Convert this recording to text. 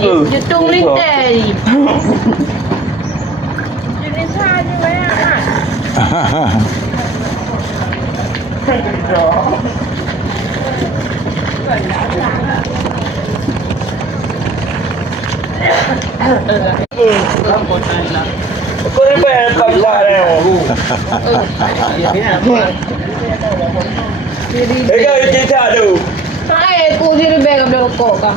Jutung lintai. Jenis saja banyak. Kau ni bayar pangkat ni. Kau cerita tu. Saya aku sini beg ambil kok kah.